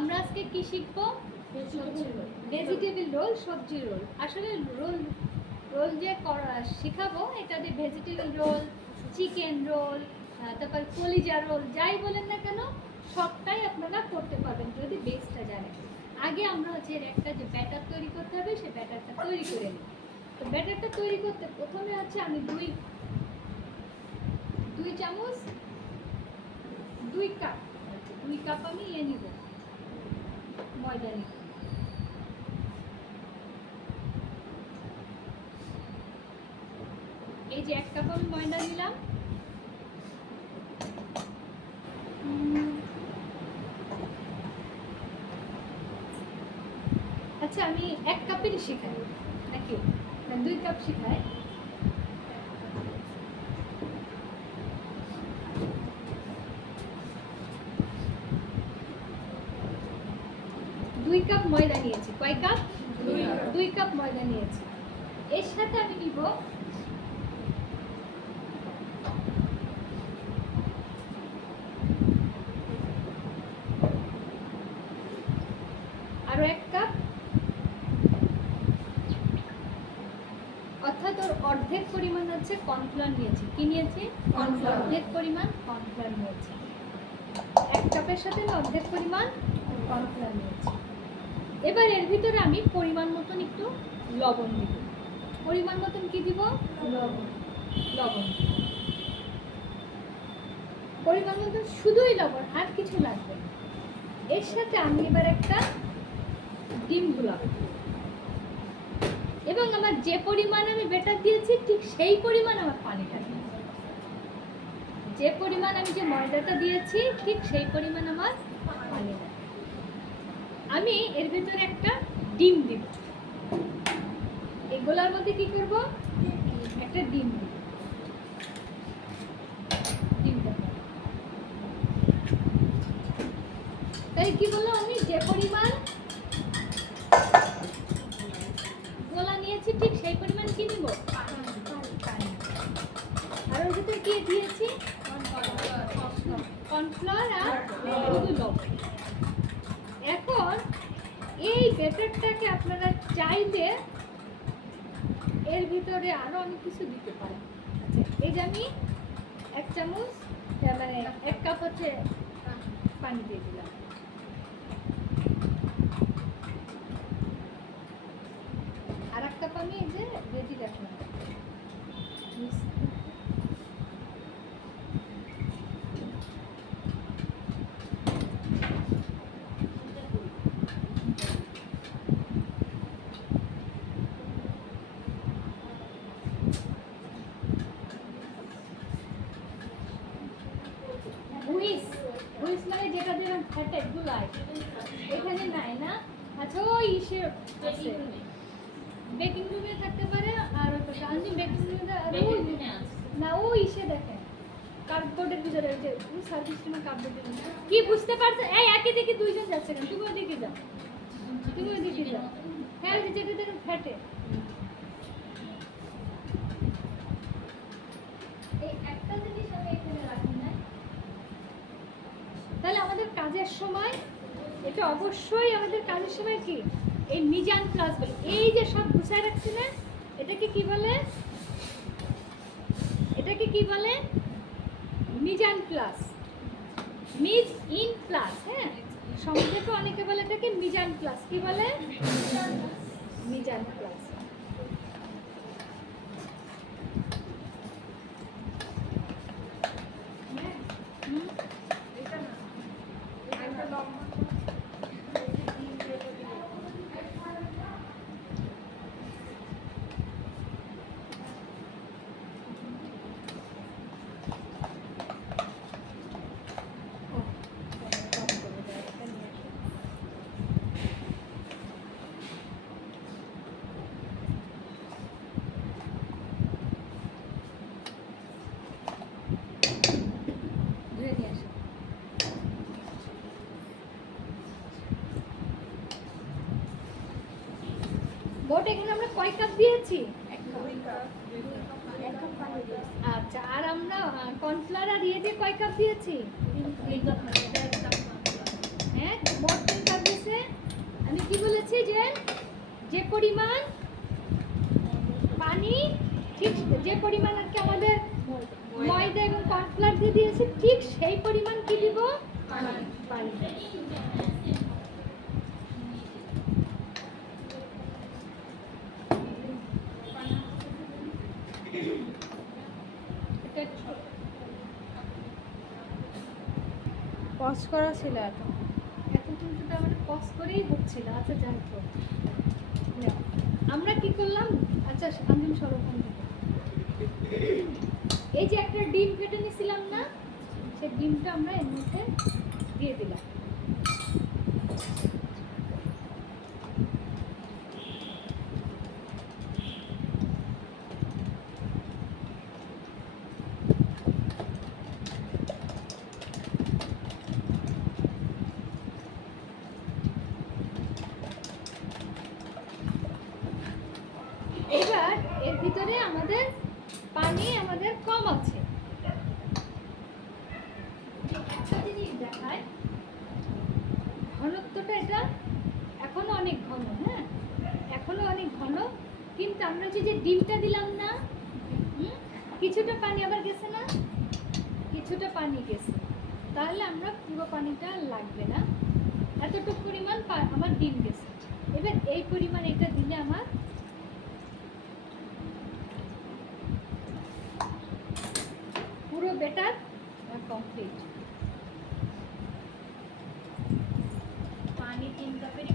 আমরা আজকে কি শিখবো? ভেজিটেবল রোল, সবজি রোল। আসলে রোল যে শেখাবো এটাতে ভেজিটেবল রোল, চিকেন রোল, তারপর কলিজা রোল, যাই বলেন না কেন সবটাই আপনারা করতে পারবেন যদি বেসটা জানেন। আগে আমরা হচ্ছে একটা যে ব্যাটার তৈরি করতে হবে সেই ব্যাটারটা তৈরি করে নিই। তো ব্যাটারটা তৈরি করতে প্রথমে হচ্ছে আমি দুই চামচ 2 কাপ আমি নিব ময়দা নিব। এই যে 1 কাপ আমি ময়দা নিলাম। আচ্ছা আমি 1 কাপেরই শিখাই নাকি 2 কাপ শিখাই? দুই কাপ ময়দা নিয়েছি। কয় কাপ? 2 কাপ ময়দা নিয়েছি। এর সাথে আমি নিব আরো 1 কাপ, অর্থাৎ ওর অর্ধেক পরিমাণ হচ্ছে কর্নফ্লাওয়ার নিয়েছি। কি নিয়েছি? কর্নফ্লাওয়ার। অর্ধেক পরিমাণ কর্নফ্লাওয়ার নিয়েছি। 1 কাপের সাথে আমি অর্ধেক পরিমাণ কর্নফ্লাওয়ার নিয়েছি। এবার এর ভিতরে আমি পরিমাণ মতন একটু লবণ দিব। পরিমাণ মতন কি দিব? লবণ। পরিমাণ মতন শুধুই লবণ, আর কিছু লাগবে না। এর সাথে আমি এবার একটা ডিম গুলাবো এবং আমার যে পরিমাণ আমি ব্যাটার দিয়েছি ঠিক সেই পরিমাণ আমার পানি লাগবে। যে পরিমাণ আমি যে ময়দাটা দিয়েছি ঠিক সেই পরিমাণ আমার পানি লাগবে। আমি এর ভিতরে একটা ডিম দিব। এগুলোর মধ্যে কি করব? একটা ডিম দিব। ডিমটা তাই কি বললাম আমি, যে পরিমাণ গোলা নিয়েছি ঠিক সেই পরিমাণ কি নিব? পানি। আর ওর ভিতরে কি দিয়েছি? কর্নফ্লাওয়ার আর শুধু লবণ। এখন এই ব্যাটারটাকে আপনারা চাইলে এর ভিতরে আরো অনেক কিছু দিতে পারেন। আচ্ছা এই যে আমি 1 চামচ মানে 1 কাপ হচ্ছে পানি দিয়ে দিলাম। আর 1 কাপ আমি এই যে রেডি রাখলাম। হুইস মানে যেটা দিয়ে ফ্যাটে গুলাই এখানে নাই না? আচ্ছা ওই ইসে আছে, বেকিং রুমে থাকতে পারে। আর ওই পাশে আমি বেকিং রুমে না ওই ইসে দেখেন কার্ডবোর্ডের ভিতরে যে সার্ভিস রুমে কার্ডবোর্ডের কি বুঝতে পারছো? এই একই দিকে দুইজন যাচ্ছে কেন? তুমি ওইদিকে যাও, তুমি ওইদিকে যাও। হ্যাঁ যেটা দেখুন ফ্যাটে এই একটা জিনিস আমি এখানে রাখি না। তাহলে আমাদের কাজের সময় এটা অবশ্যই আমাদের কাজের সময় কি এই মিজান প্লাস বলে এই যে সব গুছায় রাখছি না, এটাকে কি বলে? এটাকে কি বলে? Mise en place, mise en place. হ্যাঁ সংক্ষেপে অনেকে বলে এটাকে মিজান প্লাস। কি বলে? Mise en place. মোট এখানে আমরা কয় কাপ দিয়েছি? 1 কাপ। আচ্ছা আর আমরা কর্নফ্লাওয়ার আর ইয়ে দিয়ে কয় কাপ দিয়েছি? 3 কাপ। হ্যাঁ মোট 3 কাপ যে পরিমাণ পানি, ঠিক যে পরিমাণ আর কি আমাদের ময়দা এবং কর্নফ্লাওয়ার দিয়ে দিয়েছি, ঠিক সেই পরিমাণ কি দিব? পানি। পজ করা ছিল এতক্ষণ তো আমাদের পজ করেই হচ্ছিল। আচ্ছা যাই হোক, আমরা কি করলাম? আচ্ছা আঞ্জুম সরকার, এই যে একটা ডিম কেটে নিছিলাম না, সেই ডিমটা আমরা এর মধ্যে দিয়ে দিলাম। এবার এর ভিতরে আমাদের পানি আমাদের কম আছে। একটা জিনিস দেখায়, ঘনত্বটা এটা এখনো অনেক ঘন, হ্যাঁ এখনো অনেক ঘন, কিন্তু আমরা যে ডিমটা দিলাম না, কিছুটা পানি আবার গেছে না, কিছুটা পানি গেছে, তাহলে আমরা পুরো পানিটা লাগবে না, এতটুকু পরিমাণ আমার ডিম গেছে। এবার এই পরিমাণ এটা দিলে আমার পুরো বেটার কমপ্লিট। পানি 3 কাপের